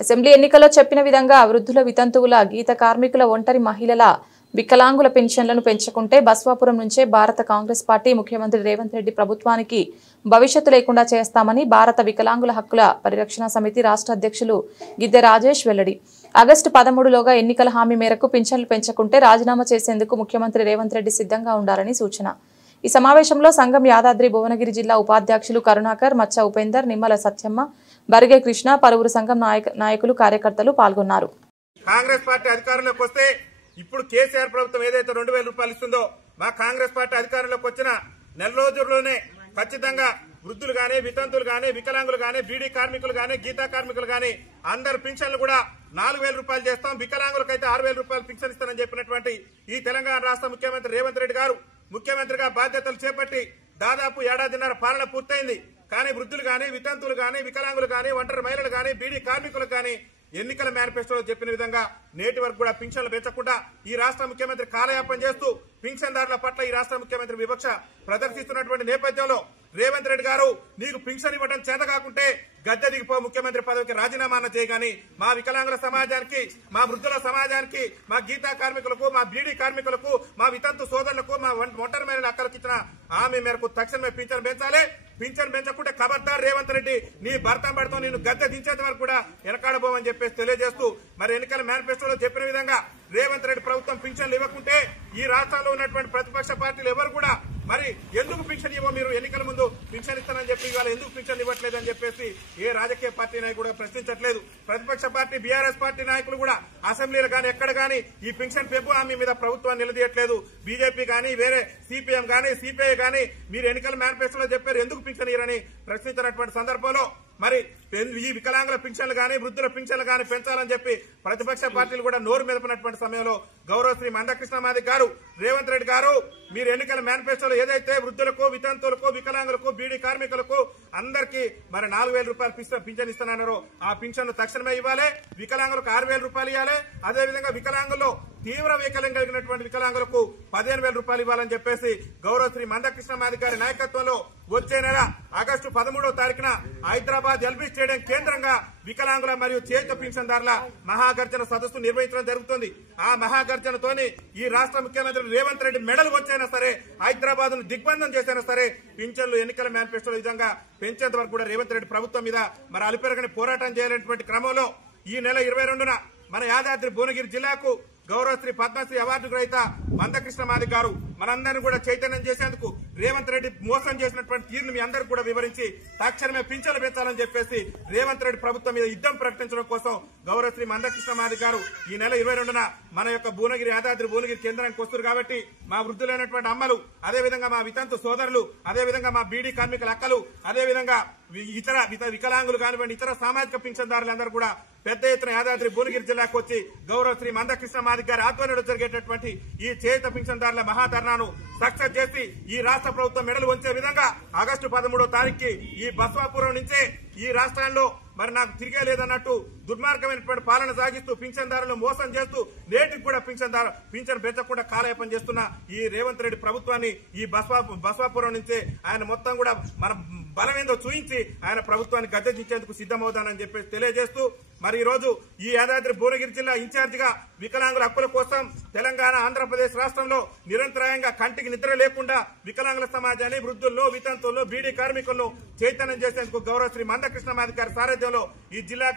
Assembly ఎన్నికల్లో చెప్పిన విధంగా వృద్ధుల వితంతువుల గీత కార్మికుల ఒంటరి మహిళల వికలాంగుల పెన్షన్లను పెంచుకుంటే బస్వాపురం నుంచే భారత కాంగ్రెస్ పార్టీ ముఖ్యమంత్రి రేవంత్ రెడ్డి ప్రభుత్వానికి భవిష్యత్తు లేకుండా చేస్తామని భారత వికలాంగుల హక్కుల పరిరక్షణ సమితి రాష్ట్ర అధ్యక్షులు గిద్దె రాజేష్ వెల్లడి. ఆగస్టు 13లోగా ఎన్నికల హామీ మేరకు పెన్షన్లు పెంచుకుంటే రాజీనామా చేసేందుకు ముఖ్యమంత్రి రేవంత్ రెడ్డి సిద్ధంగా ఉండాలని సూచన. ఈ సమావేశంలో సంఘం యాదాద్రి భువనగిరి జిల్లా ఉపాధ్యక్షులు కరుణాకర్, మచ్చ ఉపేందర్, నిమ్మల సత్యమ్మ, బరిగే కృష్ణ, పలువురు సంఘం నాయకులు కార్యకర్తలు పాల్గొన్నారు. కాంగ్రెస్ పార్టీ అధికారంలోకి వస్తే ఇప్పుడు కేసీఆర్ ప్రభుత్వం ఏదైతే 2000 రూపాయలు ఇస్తుందో మా కాంగ్రెస్ పార్టీ అధికారంలోకి వచ్చిన నెల రోజుల్లోనే ఖచ్చితంగా వృద్ధులు గానీ, వితంతులు గానీ, వికలాంగులు గానీ, బీడీ కార్మికులు గానీ, గీతా కార్మికులు గానీ అందరు పింఛన్లు కూడా 4000 రూపాయలు చేస్తాం. వికలాంగులకైతే 6000 రూపాయలు పింఛన్ ఇస్తానని చెప్పినటువంటి ఈ తెలంగాణ రాష్ట్ర ముఖ్యమంత్రి రేవంత్ రెడ్డి గారు ముఖ్యమంత్రిగా బాధ్యతలు చేపట్టి దాదాపు ఏడాదిన్నర పాలన పూర్తయింది. కానీ వృద్ధులు గానీ, వితంతులు గానీ, వికలాంగులు గానీ, ఒంటరి మహిళలు గానీ, బీడీ కార్మికులకు గానీ ఎన్నికల మేనిఫెస్టోలో చెప్పిన విధంగా నేటి వరకు కూడా పింఛన్లు పెంచకుండా ఈ రాష్ట్ర ముఖ్యమంత్రి కాలయాపన చేస్తూ పింఛన్దారుల పట్ల ఈ రాష్ట్ర ముఖ్యమంత్రి వివక్ష ప్రదర్శిస్తున్నటువంటి నేపథ్యంలో రేవంత్ రెడ్డి గారు నీకు పింఛన్ ఇవ్వడం చేత కాకుంటే గద్దె దిగిపో, ముఖ్యమంత్రి పదవికి రాజీనామా చేయగాని మా వికలాంగుల సమాజానికి, మా వృద్ధుల సమాజానికి, మా గీతా కార్మికులకు, మా బీడీ కార్మికులకు, మా వితంతు సోదరులకు, మా ఒంటరి మహిళల అక్కలకు ఇచ్చిన హామీ మేరకు తక్షణమే పింఛన్ పెంచాలి. పింఛన్ పెంచకుంటే ఖబర్దార్ రేవంత్ రెడ్డి నీ భర్త పడుతూ నేను గద్దె దించేంత వరకు కూడా వెనకాడబోమని చెప్పేసి తెలియజేస్తూ మరి ఎన్నికల మేనిఫెస్టోలో చెప్పిన విధంగా రేవంత్ రెడ్డి ప్రభుత్వం పింఛన్లు ఇవ్వకుంటే ఈ రాష్ట్రంలో ఉన్నటువంటి ప్రతిపక్ష పార్టీలు ఎవరు కూడా మరి ఎందుకు పింఛన్ ఇవ్వ, మీరు ఎన్నికల ముందు పింఛన్ ఇస్తానని చెప్పి ఇవాళ ఎందుకు పింఛన్ ఇవ్వట్లేదని చెప్పేసి ఏ రాజకీయ పార్టీ నాయకుడు కూడా ప్రశ్నించట్లేదు. ప్రతిపక్ష పార్టీ బీఆర్ఎస్ పార్టీ నాయకులు కూడా అసెంబ్లీలు గానీ ఎక్కడ గానీ ఈ పింఛన్ పెంపు హామీ మీద ప్రభుత్వాన్ని నిలదీయట్లేదు. బీజేపీ గానీ, వేరే సిపిఎం గానీ, సిపిఐ గానీ మీరు ఎన్నికల మేనిఫెస్టోలో చెప్పారు ఎందుకు పింఛన్ ఇవ్వరని ప్రశ్నించినటువంటి సందర్భంలో మరి ఈ వికలాంగుల పింఛన్లు గానీ, వృద్ధుల పింఛన్లు గానీ పెంచాలని చెప్పి ప్రతిపక్ష పార్టీలు కూడా నోరు మెదపినటువంటి సమయంలో గౌరవ శ్రీ మందకృష్ణ మాదిగ గారు, రేవంత్ రెడ్డి గారు మీరు ఎన్నికల మేనిఫెస్టోలో ఏదైతే వృద్ధులకు, వితంతులకు, వికలాంగులకు, బీడీ కార్మికులకు అందరికీ మరి 4000 రూపాయలు పింఛన్ ఇస్తున్నారో ఆ పింఛన్ను తక్షణమే ఇవ్వాలి. వికలాంగులకు 6000 రూపాయలు ఇవ్వాలి. అదేవిధంగా వికలాంగుల్లో తీవ్ర వైకల్యం కలిగినటువంటి వికలాంగులకు 15000 రూపాయలు ఇవ్వాలని చెప్పేసి గౌరవ శ్రీ మందకృష్ణ మాదిగ గారి నాయకత్వంలో వచ్చే నెల ఆగస్టు 13వ తారీఖున హైదరాబాద్ ఎల్బీ స్టేడియం కేంద్రంగా వికలాంగుల మరియు చేతి పింఛన్దారుల మహాగర్జన సదస్సు నిర్వహించడం జరుగుతుంది. ఆ మహాగర్జనతోని ఈ రాష్ట్ర ముఖ్యమంత్రి రేవంత్ రెడ్డి మెడలు వచ్చైనా సరే, హైదరాబాద్ ను దిగ్బంధం చేసైనా సరే పింఛన్లు ఎన్నికల మేనిఫెస్టోల విధంగా పెంచేంత వరకు కూడా రేవంత్ రెడ్డి ప్రభుత్వం మీద మరి అలుపెరగని పోరాటం చేయాలనేటువంటి క్రమంలో ఈ నెల 22న మన యాదాద్రి భువనగిరి జిల్లాకు గౌరవ శ్రీ పద్మశ్రీ అవార్డు గ్రహీత మందకృష్ణ మాదిగ గారు మనందరినీ కూడా చైతన్యం చేసేందుకు రేవంత్ రెడ్డి మోసం చేసినటువంటి తీరును మీ అందరికీ కూడా వివరించి తక్షణమే పింఛన్లు పెంచాలని చెప్పేసి రేవంత్ రెడ్డి ప్రభుత్వం మీద యుద్ధం ప్రకటించడం కోసం గౌరవ శ్రీ మందకృష్ణ మాదిగ గారు ఈ నెల 22న మన యొక్క భువనగిరి యాదాద్రి భువనగిరి కేంద్రానికి వస్తారు. కాబట్టి మా వృద్ధులైనటువంటి అమ్మలు, అదేవిధంగా మా వితంతు సోదరులు, అదేవిధంగా మా బీడీ కార్మికుల అక్కలు, అదేవిధంగా ఇతర వికలాంగులు కానివ్వండి, ఇతర సామాజిక పింఛన్దారులందరూ కూడా పెద్ద ఎత్తున యాదాద్రి భువనగిరి జిల్లాకు వచ్చి గౌరవ శ్రీ మందకృష్ణ మాదిగ గారి ఆధ్వర్యంలో జరిగేటటువంటి ఈ చేత పింఛన్దారుల మహాధర్నాను సక్సెస్ చేసి ఈ రాష్ట్ర ప్రభుత్వం మెడలు వంచే విధంగా ఆగస్టు 13వ తారీఖుకి ఈ బస్వాపురం నుంచే ఈ రాష్ట్రాల్లో మరి నాకు తిరిగే లేదన్నట్టు దుర్మార్గమైనటువంటి పాలన సాగిస్తూ పింఛన్దారులను మోసం చేస్తూ నేటికి కూడా పింఛన్ పెంచకుండా కాలయాపన చేస్తున్న ఈ రేవంత్ రెడ్డి ప్రభుత్వాన్ని ఈ బస్వాపురం నుంచే ఆయన మొత్తం కూడా మన బలమేందో చూయించి ఆయన ప్రభుత్వాన్ని గద్దెదించేందుకు సిద్దమవుతానని చెప్పేసి తెలియజేస్తూ మరి ఈ రోజు ఈ యాదాద్రి భువనగిరి జిల్లా ఇన్ఛార్జిగా వికలాంగుల హక్కుల కోసం తెలంగాణ, ఆంధ్రప్రదేశ్ రాష్ట్రంలో నిరంతరాయంగా కంటికి నిద్ర లేకుండా వికలాంగుల సమాజాన్ని, వృద్ధుల్లో, వితంతుల్లో, బీడీ కార్మికులను చైతన్యం చేసేందుకు గౌరవ శ్రీ మందకృష్ణ మాదిగ గారి సారథ్యంలో ఈ జిల్లా